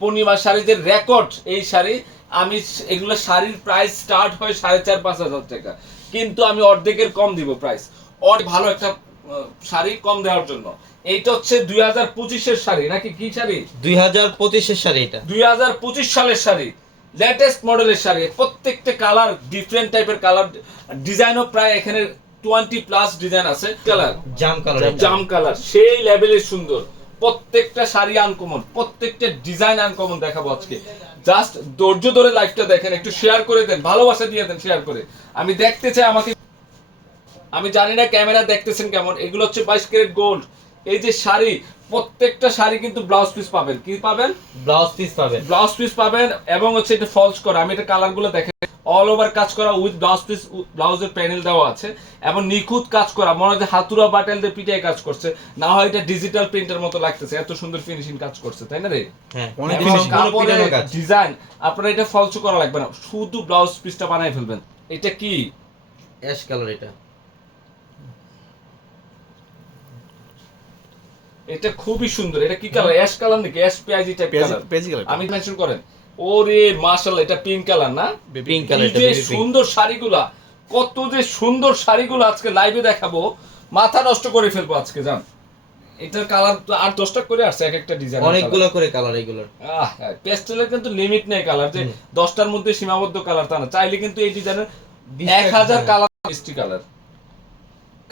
পূর্ণিমা শাড়িদের record এই শাড়ি। আমি এগুলো শাড়ির প্রাইস স্টার্ট হয় 4,500-5,000 টাকা, কিন্তু আমি অর্ধেকের কম দিব প্রাইস। ভালো একটা শাড়ি কম দেওয়ার জন্য। এইটা হচ্ছে 2025-এর শাড়ি নাকি কি শাড়ি? 2025-এর শাড়ি এটা। 2025 সালের শাড়ি, লেটেস্ট মডেলের শাড়ি। প্রত্যেকটা কালার ডিফারেন্ট টাইপের কালার, ডিজাইনও প্রায় এখানে 20+ ডিজাইন আছে। কালার জাম কালার সেই লেভেলের সুন্দর। প্রত্যেকটা শাড়ি আনকমন, প্রত্যেকটা ডিজাইন আনকমন দেখাবো আজকে। জাস্ট ধৈর্য ধরে লাইভটা দেখেন, একটু শেয়ার করে দেন, ভালোবাসা দিয়ে দেন শেয়ার করে। আমি দেখতে চাই আমাকে, আমি জানি না ক্যামেরা দেখতেছেন কেমন। এগুলো হচ্ছে 22 ক্যারেট গোল্ড। এই যে শাড়ি, প্রত্যেকটা শাড়ি কিন্তু ব্লাউজ পিস পাবেন। কি পাবেন? ব্লাউজ পিস পাবেন। এবং হচ্ছে এটা ফলস করা। আমি এটা কালারগুলো দেখেন, অল ওভার কাজ করা উইথ ব্লাউজ পিস, ব্লাউজের প্যানেল দেওয়া আছে এবং নিখুঁত কাজ করা। মনে হয় হাতুড়া বাটেল দিয়ে পিটায় কাজ করছে, না হয় এটা ডিজিটাল প্রিন্টের মতো লাগতেছে। এত সুন্দর ফিনিশিং কাজ করছে, তাই না রে? হ্যাঁ, ডিজাইন আপনারা এটা ফলস করা লাগবে না, শুধু ব্লাউজ পিসটা বানায় ফেলবেন। এটা কি অ্যাশ কালার? এটা খুবই সুন্দর। এটা কি কালার? অ্যাশ কালার নাকি অ্যাশ পেঁয়াজি টাইপ কালার? আমি মেনশন করেন। ওরে মাশাআল্লাহ, এটা পিঙ্ক কালার না? Pink colour. এটা যে সুন্দর শাড়িগুলা, কত যে সুন্দর শাড়িগুলো আজকে লাইভে দেখাবো, মাথা নষ্ট করে ফেলবো আজকে। জান এটার কালার তো 8-10টা করে আসছে, এক একটা ডিজাইন অনেকগুলো করে কালার এগুলোর। পেস্টেলের কিন্তু লিমিট নেই কালার, যে 10টার মধ্যে সীমাবদ্ধ কালার তা না। চাইলে কিন্তু এই ডিজাইনের 1000 কালার, মিষ্টি কালার।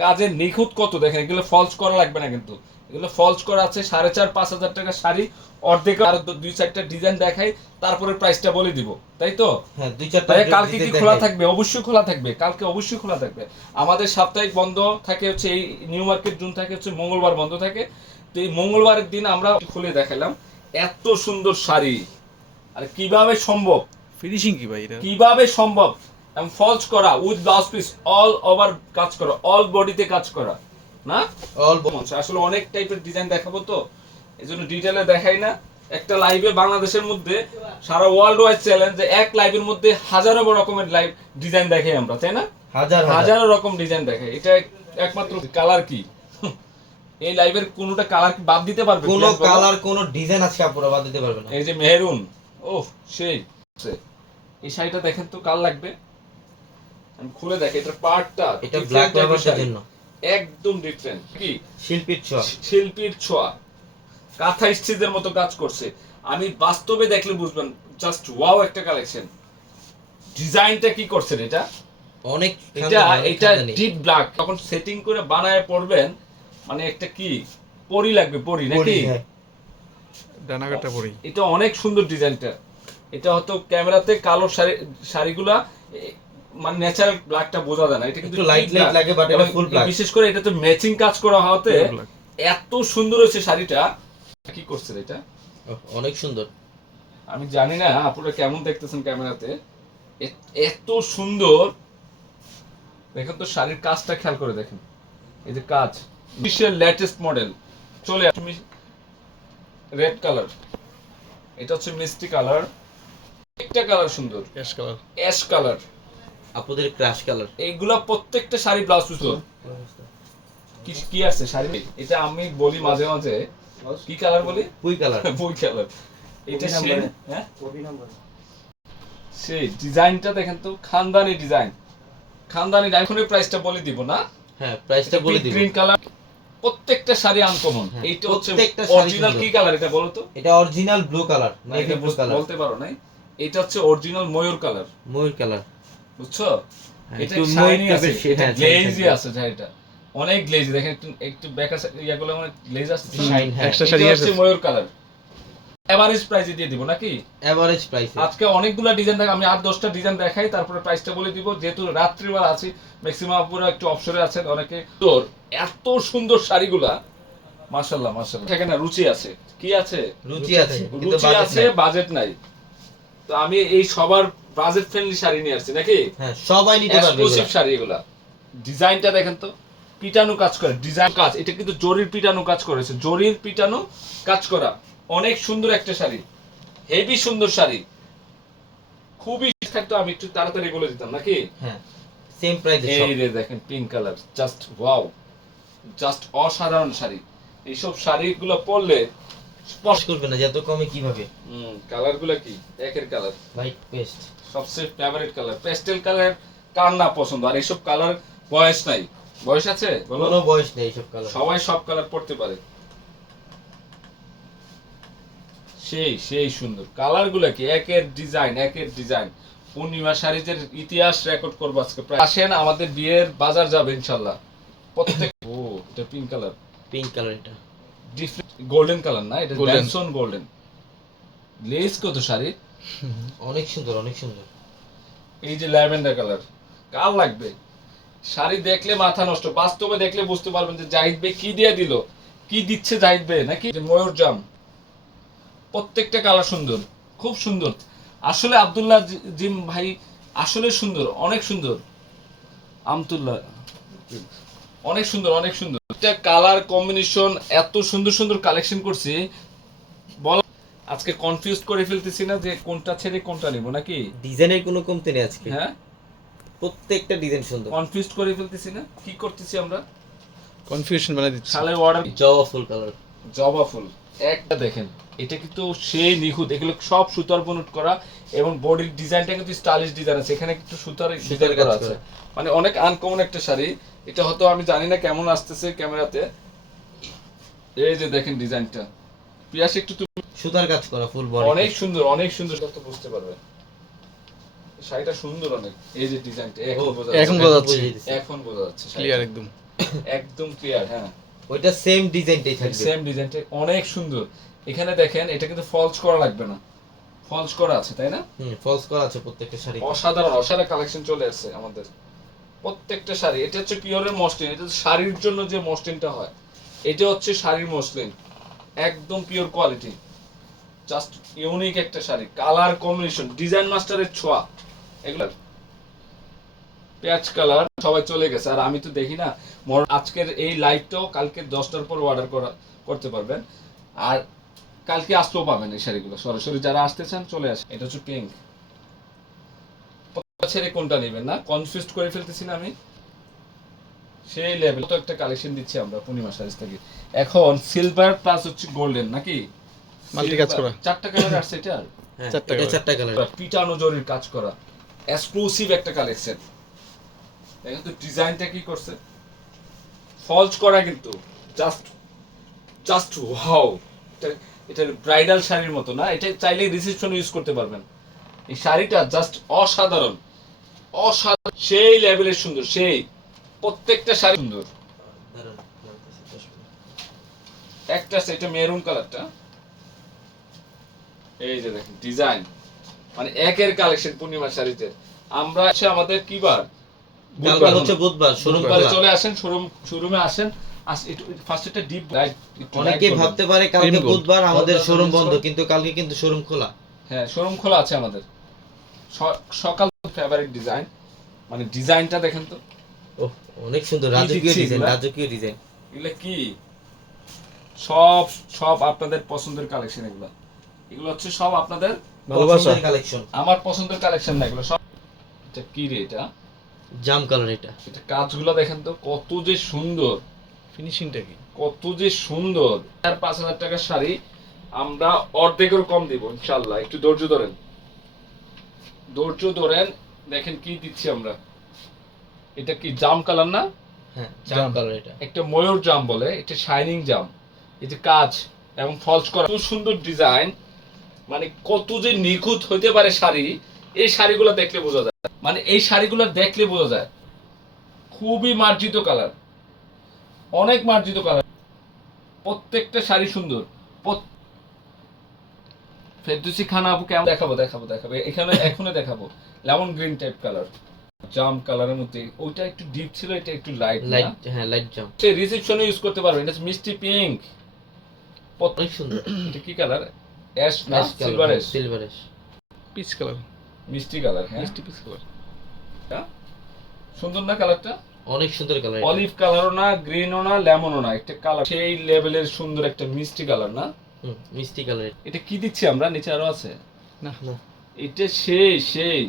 কাজের নিখুঁত কত দেখেন। এগুলো ফলস করা লাগবে না কিন্তু, এগুলো ফলস করা আছে। 4,500-5,000 টাকা শাড়ি, অর্ধেক আর 2-4টা ডিজাইন দেখাই, তারপরে প্রাইসটা বলে দিব, তাই তো? হ্যাঁ, 2-4টা। কালকে কি খোলা থাকবে? অবশ্যই খোলা থাকবে, কালকে অবশ্যই খোলা থাকবে। আমাদের সাপ্তাহিক বন্ধ থাকে হচ্ছে এই নিউ মার্কেট জোন থাকে হচ্ছে মঙ্গলবার বন্ধ থাকে। তো এই মঙ্গলবারের দিন আমরা খুলে দেখালাম এত সুন্দর শাড়ি। আর কিভাবে সম্ভব? ফিনিশিং কি ভাই এটা? কিভাবে সম্ভব? এবং ফলস করা with blouse piece, all over কাজ করা, অল বডিতে কাজ করা না? আসলে অনেক টাইপের ডিজাইন দেখাবো তো, এজন্য ডিটেইলে দেখাই না। একটা লাইভে বাংলাদেশের মধ্যে সারা ওয়ার্ল্ড ওয়াইড চ্যালেঞ্জ, যে এক লাইভের মধ্যে হাজারো রকমের লাইভ ডিজাইন দেখাই আমরা, তাই না? হাজারো রকম ডিজাইন দেখাই। এটা একমাত্র কালার কি এই লাইভের কোনটা কালার কি বাদ দিতে পারবে? কোন কালার কোন ডিজাইন আজকে আপনারা বাদ দিতে পারবেন না। এই যে মেরুন, ওহ সেই। এই শাড়িটা দেখেন তো, কাল লাগবে। আমি খুলে দেখি এটা পার্টটা। এটা ব্ল্যাক লাভারদের জন্য একদম ডিফারেন্ট। কি শিল্পীর ছোঁয়া কাঁথা স্টিচের মতো কাজ করছে। আমি বাস্তবে দেখলে বুঝবেন, জাস্ট ওয়াও একটা কালেকশন। ডিজাইনটা কি করছেন এটা? অনেক এটা ডিপ ব্ল্যাক, তখন সেটিং করে বানায় পড়বেন, মানে একটা কি পরি লাগবে, পরি নাকি? ডানাকাটা পরি। এটা অনেক সুন্দর ডিজাইনটা। এটা হয়তো ক্যামেরাতে কালো শাড়িগুলা মানে ন্যাচারাল ব্ল্যাকটা বোঝা যায় না, এটা কিন্তু লাইট লাগে, বাট এটা ফুল ব্ল্যাক। বিশেষ করে এটা তো ম্যাচিং কাজ করা হওয়াতে এত সুন্দর হয়েছে শাড়িটা। কি করছে এটা? অনেক সুন্দর। আমি জানি না আপনারা কেমন দেখতেছেন ক্যামেরাতে, এত সুন্দর। দেখেন তো শাড়ির কাজটা খেয়াল করে দেখেন, এই যে কাজ, বিশ্বের লেটেস্ট মডেল চলে আসছে। রেড কালার, এটা হচ্ছে মিষ্টি কালার, একটা কালার সুন্দর অ্যাশ কালার, আপনাদের ক্রাশ কালার। এইগুলা প্রত্যেকটা শাড়ি ব্লাউজ পিস কি আছে শাড়ি। এটা আমি বলি মাঝে মাঝে, কি কালার বলি? পুই কালার। পুই কালার। এটা হ্যাঁ, সেই ডিজাইনটা দেখেন তো, খানদানি ডিজাইন। খানদানি এখনই প্রাইসটা বলে দিব না? হ্যাঁ, প্রাইসটা বলে দিব। গ্রিন কালার, প্রত্যেকটা শাড়ি আনকমন। এইটা হচ্ছে অরিজিনাল কি কালার এটা বলো তো? এটা original blue colour, navy blue colour. বলতে পারো না? এটা হচ্ছে অরিজিনাল ময়ূর কালার। বুঝছো? এটা শাইনি আছে, এটা গ্লেজি আছে শাড়িটা, অনেক গ্লেজি। দেখেন একটু ব্যাকার ইয়াগুলো অনেক গ্লেজ আছে, শাইন। এক্সট্রা শাড়ি আছে ময়ূর কালার। এভারেজ প্রাইসে দিয়ে দিব নাকি? এভারেজ প্রাইসে আজকে অনেকগুলা ডিজাইন দেখাই, আমি 8-10টা ডিজাইন দেখাই, তারপরে প্রাইসটা বলে দিব। যেহেতু রাত্রিবেলা আছি, ম্যাক্সিমাম পুরো একটু অবসরে আছেন অনেকে। তোর এত সুন্দর শাড়িগুলা, মাশাআল্লাহ মাশাআল্লাহ। এখানে রুচি আছে, কি আছে? রুচি আছে, রুচি আছে, বাজেট নাই। তো আমি এই সবার বাজেট ফ্রেন্ডলি শাড়ি নিয়ে আসছি নাকি? হ্যাঁ, সবাই নিতে পারবে এক্সক্লুসিভ শাড়ি এগুলা। ডিজাইনটা দেখেন তো, পিটানো কাজ করে, ডিজাইন কাজ। এটা কিন্তু জরির পিটানো কাজ করেছে, জরির পিটানো কাজ করা। অনেক সুন্দর একটা শাড়ি, হেভি সুন্দর শাড়ি। খুবই থাকতো, আমি একটু তাড়াতাড়ি বলে দিতাম নাকি? হ্যাঁ, সেম প্রাইসে। এই যে দেখেন pink colour, just wow, just অসাধারণ শাড়ি। এইসব শাড়িগুলো পরলে স্পর্শ করবে না, যত কমে কিভাবে। কালারগুলো কি একের কালার, লাইট পেস্ট, সবচেয়ে ফেভারিট কালার। পেস্টেল কালার কার না পছন্দ, আর এইসব কালার বয়স নাই, বয়স আছে বলো? কোনো বয়স নেই এইসব কালার। সবাই সব কালার পড়তে পারে। সেই সেই সুন্দর কালারগুলো কি একের ডিজাইন, একের ডিজাইন। পূর্ণিমা শাড়িজের ইতিহাস রেকর্ড করবো আজকে। আসেন আমাদের বিয়ের বাজার যাবে ইনশাল্লাহ। প্রত্যেক ও এটা পিঙ্ক কালার, পিঙ্ক কালার এটা। ডিফারেন্ট গোল্ডেন কালার না, এটা Golden. ড্যানসন গোল্ডেন। লেস কত শাড়ি, অনেক সুন্দর, অনেক সুন্দর। এই যে ল্যাভেন্ডার কালার, কার লাগবে? শাড়ি দেখলে মাথা নষ্ট, বাস্তবে দেখলে বুঝতে পারবেন যে জাহিদ ভাই কি দিয়ে দিল, কি দিচ্ছে জাহিদ ভাই নাকি। ময়ূর জাম, প্রত্যেকটা কালার সুন্দর, খুব সুন্দর। আসলে আব্দুল্লাহ জিম ভাই আসলে সুন্দর, অনেক সুন্দর। আমতুল্লাহ অনেক সুন্দর, অনেক সুন্দর। একটা কালার কম্বিনেশন, এত সুন্দর সুন্দর কালেকশন করছি বল। আজকে কনফিউজ করে ফেলতেছি না যে কোনটা ছেড়ে কোনটা নিব নাকি? ডিজাইনের কোনো কমতি নেই আজকে, হ্যাঁ প্রত্যেকটা ডিজাইন সুন্দর। কনফিউজ করে ফেলতেছি না, কি করতেছি আমরা? কনফিউশন বানাই দিচ্ছে। শালের অর্ডার জবা ফুল কালার, জবা ফুল একটা দেখেন, এটা কিন্তু সেই নিখুঁত। এগুলো সব সুতার বুনট করা এবং বডির ডিজাইনটা কিন্তু স্টাইলিশ ডিজাইন আছে। এখানে কিন্তু সুতার ডিজাইন করা আছে, মানে অনেক আনকমন একটা শাড়ি। এটা হয়তো আমি জানি না কেমন আসতেছে ক্যামেরাতে। এই যে দেখেন ডিজাইনটা, পিয়াস একটু তুমি সুতার কাজ করা ফুল বডি, অনেক সুন্দর, অনেক সুন্দর, তো বুঝতে পারবে শাড়িটা সুন্দর অনেক। এই যে ডিজাইনটা এখন বোঝা এখন যাচ্ছে, বোঝা যাচ্ছে। এখন বোঝা যাচ্ছে ক্লিয়ার একদম। একদম ক্লিয়ার। হ্যাঁ ওইটা সেম ডিজাইনটাই থাকবে। সেম ডিজাইনটা অনেক সুন্দর। এখানে দেখেন এটা কিন্তু ফলস করা লাগবে না, ফলস করা আছে তাই না? ফলস করা আছে প্রত্যেকটা শাড়ি। অসাধারণ অসাধারণ কালেকশন চলে আসছে আমাদের প্রত্যেকটা শাড়ি। এটা হচ্ছে পিওরের মসলিন, এটা হচ্ছে শাড়ির জন্য যে মসলিনটা হয়, এটা হচ্ছে শাড়ির মসলিন, একদম পিওর কোয়ালিটি, জাস্ট ইউনিক একটা শাড়ি। কালার কম্বিনেশন, ডিজাইন মাস্টারের ছোঁয়া। এগুলো পেঁয়াজ কালার সবাই চলে গেছে, আর আমি তো দেখি না। আজকের এই লাইভটাও কালকে 10টার পর অর্ডার করতে পারবেন, আর কালকে আসতেও পাবেন এই শাড়িগুলো সরাসরি। যারা আসতে চান চলে আসেন। এটা হচ্ছে পিঙ্ক, ছেড়ে কোনটা নেবেন না, কনফিউজ করে ফেলতেছি না আমি। সেই লেভেল তো একটা কালেকশন দিচ্ছি আমরা পূর্ণিমা শাড়ি থেকে। এখন সিলভার প্লাস হচ্ছে গোল্ডেন নাকি, মাল্টি কাজ করা। চারটা কালার আসছে এটা, হ্যাঁ, চারটা এটা colour। চারটা কালার। পিটানো জরির কাজ করা, এক্সক্লুসিভ একটা কালেকশন। দেখেন তো ডিজাইনটা কি করছে, ফলস করা কিন্তু জাস্ট জাস্ট ওয়াও। এটা ব্রাইডাল শাড়ির মতো না, এটা চাইলে রিসেপশনে ইউজ করতে পারবেন। এই শাড়িটা জাস্ট অসাধারণ, অসাধারণ, সেই লেভেলের সুন্দর। সেই প্রত্যেকটা শাড়ি সুন্দর। একটা আছে এটা মেরুন কালারটা, এই যে দেখেন ডিজাইন, মানে একের কালেকশন পূর্ণিমা শাড়িতে। আমরা হচ্ছে আমাদের কি বার, কালকে হচ্ছে বুধবার, শোরুম বুধবারে খোলা। চলে আসেন, শোরুমে আসেন। ফার্স্ট একটা ডিপ লাইট, অনেকেই ভাবতে পারে কালকে Green gold। বুধবার আমাদের Gold শোরুম gold বন্ধ, gold। কিন্তু কালকে কিন্তু শোরুম খোলা। হ্যাঁ শোরুম খোলা আছে আমাদের। সকাল ফেভারিট ডিজাইন, মানে ডিজাইনটা দেখেন তো, ওহ, অনেক সুন্দর, কি রাজকীয় দিচ্ছি ডিজাইন, এগুলা? রাজকীয় ডিজাইন। এগুলো কি সব সব আপনাদের পছন্দের কালেকশন। এগুলো এগুলো হচ্ছে সব আপনাদের ভালোবাসা। কালেকশন। আমার পছন্দের কালেকশন না এগুলো সব। এটা কি রে, এটা জাম কালার এটা। এটা কাজগুলো দেখেন তো কত যে সুন্দর, ফিনিশিংটা কি? কত যে সুন্দর। আর 5,000 টাকার শাড়ি আমরা অর্ধেকের কম দিব ইনশাআল্লাহ। একটু ধৈর্য ধরেন, ধৈর্য ধরেন। দেখেন কি দিচ্ছি আমরা। এটা কি জাম কালার না, হ্যাঁ, জাম। জাম কালার এটা। একটা ময়ূর জাম বলে, এটা শাইনিং জাম। এই যে কাজ এবং ফলস করা, কত সুন্দর ডিজাইন, মানে কত যে নিখুঁত হইতে পারে শাড়ি। এই শাড়িগুলো দেখলে বোঝা যায়, মানে এই শাড়িগুলো দেখলে বোঝা যায়। খুবই মার্জিত কালার, অনেক মার্জিত কালার, প্রত্যেকটা শাড়ি সুন্দর। ফেরদৌসী খানা আপু কেমন দেখাবো, এখানে এখনো দেখাবো। লেমন গ্রিন টাইপ কালার, জাম কালারের মধ্যে। ওইটা একটু ডিপ ছিল, এটা একটু লাইট লাইট, হ্যাঁ লাইট জাম। সে রিসেপশনে ইউজ করতে পারবেন। এটা মিষ্টি পিঙ্ক, অনেক সুন্দর। এটা কি কালার, অ্যাশ না silver ash, silver ash. Peach colour, মিষ্টি কালার। হ্যাঁ মিষ্টি পিচ কালার। সুন্দর না কালারটা, অনেক সুন্দর কালার। অলিভ কালারও না, গ্রিনও না, লেমনও না, একটা কালার সেই লেভেলের সুন্দর একটা মিষ্টি কালার না। মিষ্টি কালার। এটা কি দিচ্ছি আমরা, নিচে আরো আছে না না, এটা সেই সেই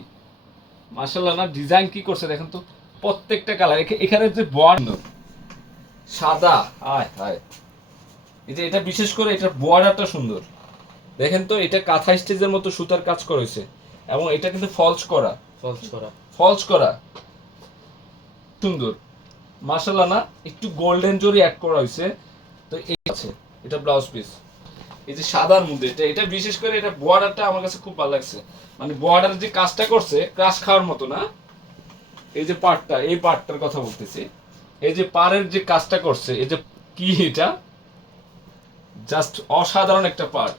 মাশাআল্লাহ না। ডিজাইন কি করছে দেখেন তো, প্রত্যেকটা কালার। এখানে যে বর্ণ সাদা, হায় হায়, এই যে এটা বিশেষ করে এটার বর্ডারটা সুন্দর, দেখেন তো এটা কাঁথা স্টিচের মতো সুতার কাজ করেছে, এবং এটা কিন্তু ফলস করা, সুন্দর মাশাআল্লাহ না, একটু গোল্ডেন জরি অ্যাড করা হয়েছে। তো এই আছে এটা ব্লাউজ পিস, এই যে সাদার মধ্যে এটা বিশেষ করে এটা বর্ডারটা আমার কাছে খুব ভালো লাগছে, মানে বর্ডার যে কাজটা করছে ক্রাশ খাওয়ার মতো না। এই যে পার্টটা, এই পার্টটার কথা বলতেছি, এই যে পাড়ের যে কাজটা করছে, এই যে কি এটা জাস্ট অসাধারণ একটা পার্ট,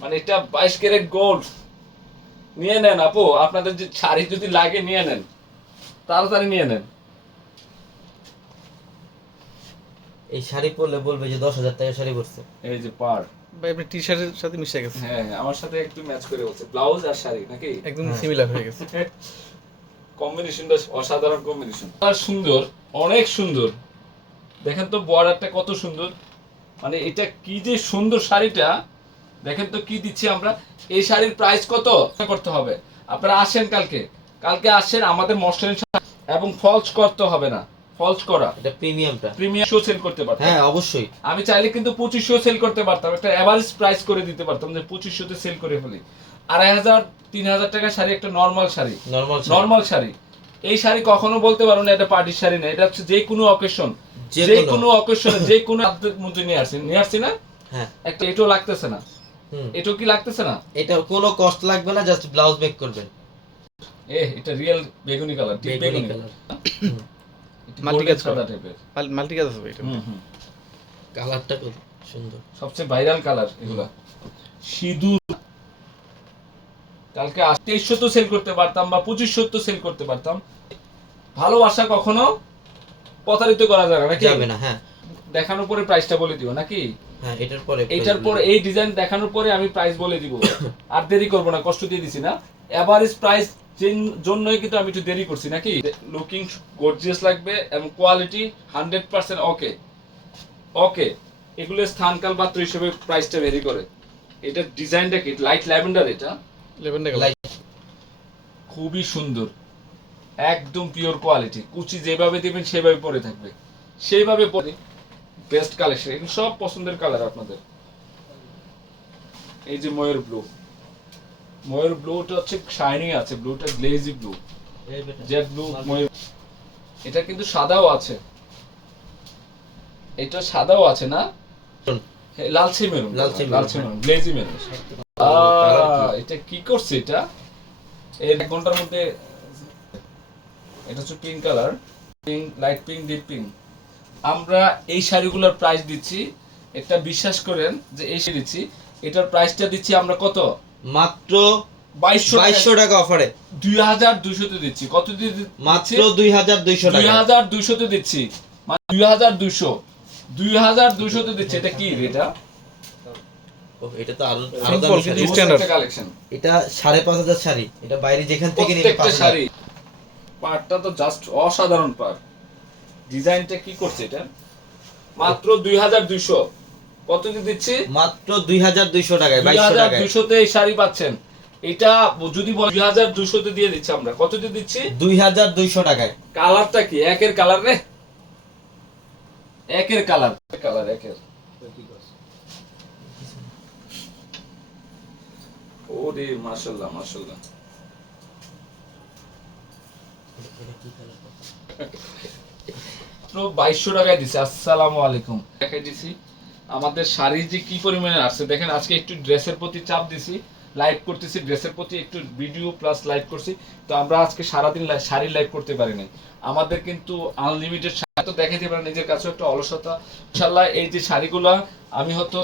মানে এটা 22 ক্যারেট গোল্ড। নিয়ে নেন আপু, আপনাদের যে শাড়ি যদি লাগে নিয়ে নেন, তাড়াতাড়ি নিয়ে নেন। এই শাড়ি পরলে বলবে যে 10,000 টাকা শাড়ি পরছে। এই যে পার, ভাই আপনি টি শার্টের সাথে মিশে গেছে, হ্যাঁ আমার সাথে একটু ম্যাচ করে বলছে, ব্লাউজ আর শাড়ি নাকি একদম সিমিলার হয়ে গেছে। কম্বিনেশনটা অসাধারণ কম্বিনেশন, আর সুন্দর, অনেক সুন্দর। দেখেন তো বর্ডারটা কত সুন্দর, মানে এটা কি যে সুন্দর শাড়িটা। দেখেন তো কি দিচ্ছি আমরা, এই শাড়ির প্রাইস কত করতে হবে। আপনারা আসেন কালকে আসেন আমাদের মসলিন এবং ফলস করতে হবে না, ফলস করা এটা প্রিমিয়ামটা, প্রিমিয়াম সেল করতে পারতাম। হ্যাঁ অবশ্যই। আমি চাইলে কিন্তু 2500 সেল করতে পারতাম, একটা এভারেজ প্রাইস করে দিতে পারতাম যে 2500 তে সেল করে ফেলি। 2500 3000 টাকা শাড়ি একটা নরমাল শাড়ি। এই শাড়ি কখনো বলতে পারো না এটা পার্টির শাড়ি না, এটা হচ্ছে যে কোনো অকেশন, যে কোনো অকেশনে যে কোনো আপনাদের মধ্যে নিয়ে আসছি না। হ্যাঁ একটা এটাও লাগতেছে না, এটাও কি লাগতেছে না, এটা কোনো কষ্ট লাগবে না, জাস্ট ব্লাউজ মেক করবেন। এটা রিয়েল বেগুনি কালার, ডিপ বেগুনি কালার, মাল্টি কাজ করা টাইপের, মাল্টি কাজ আছে ভাই এটা। কালারটা খুব সুন্দর, সবচেয়ে ভাইরাল কালার এগুলা। সিঁদুর কালকে 2300 তো সেল করতে পারতাম বা 2500 তো সেল করতে পারতাম। ভালোবাসা কখনো প্রতারিত করা যাবে না, যাবে না। হ্যাঁ দেখানোর পরে প্রাইসটা বলে দিও নাকি। হ্যাঁ এটার পরে এই ডিজাইন দেখানোর পরে আমি প্রাইস বলে দিব, আর দেরি করব না, কষ্ট দিয়ে দিছি না। এভারেজ প্রাইস জন্যই কিন্তু আমি একটু দেরি করছি নাকি। লুকিং গর্জিয়াস লাগবে এবং কোয়ালিটি 100% ওকে। এগুলো স্থানকাল পাত্র হিসেবে প্রাইসটা ভেরি করে। এটা ডিজাইনটা কি লাইট ল্যাভেন্ডার, এটা লেভেন্ডার কালার, খুবই সুন্দর, একদম পিওর কোয়ালিটি। কুচি যেভাবে দিবেন সেভাবে পরে থাকবে, সেইভাবে পরে। বেস্ট কালেকশন, এগুলো সব পছন্দের কালার আপনাদের। এই যে ময়ূর ব্লুটা হচ্ছে শাইনিং আছে, ব্লুটা গ্লেজি ব্লু, জেড ব্লু ময়ূর। এটা কিন্তু সাদাও আছে, এটা সাদাও আছে না, লালচে মেরুন, গ্লেজি মেরুন। এটা কি করছে, এটা এর 1 ঘন্টার মধ্যে। এটা হচ্ছে pink colour, pink, light pink, deep pink. আমরা এই শাড়িগুলোর প্রাইস দিচ্ছি, একটা বিশ্বাস করেন যে এই শাড়ি দিচ্ছি, এটার প্রাইসটা দিচ্ছি আমরা কত, মাত্র 2200 টাকা অফারে 2200 তে দিচ্ছি। কত দিয়ে মাত্র 2200 টাকা, 2200 তে দিচ্ছি, মানে 2200 তে দিচ্ছি। এটা কি, এটা এটা তো আরো Simple, কিন্তু standard কালেকশন। এটা 5500 শাড়ি, এটা বাইরে যেখান থেকে নিবে প্রত্যেকটা শাড়ি পার্টটা তো জাস্ট অসাধারণ পার্ট। ডিজাইনটা কি করছে, এটা মাত্র 2200। কত দিয়ে দিচ্ছি, মাত্র 2200 টাকায়, 2200 টাকায় 2200 তে এই শাড়ি পাচ্ছেন। এটা যদি বল 2200 তে দিয়ে দিচ্ছি আমরা, কত দিয়ে দিচ্ছি, 2200 টাকায়। কালারটা কি একের কালার রে, একের কালার একের। ওরে মাশাআল্লাহ 2200 টাকায় দিছে। আসসালামু আলাইকুম, দেখাই দিছি আমাদের শাড়ি যে কি পরিমাণে আসছে দেখেন। আজকে একটু ড্রেসের প্রতি চাপ দিছি, লাইভ করতেছি, ড্রেসের প্রতি একটু ভিডিও প্লাস লাইভ করছি। তো আমরা আজকে সারাদিন শাড়ি লাইভ করতে পারি নাই। আমাদের কিন্তু আনলিমিটেড শাড়ি তো দেখাইতে পারেন, নিজের কাছে একটা অলসতা। ইনশাআল্লাহ এই যে শাড়িগুলো আমি হয়তো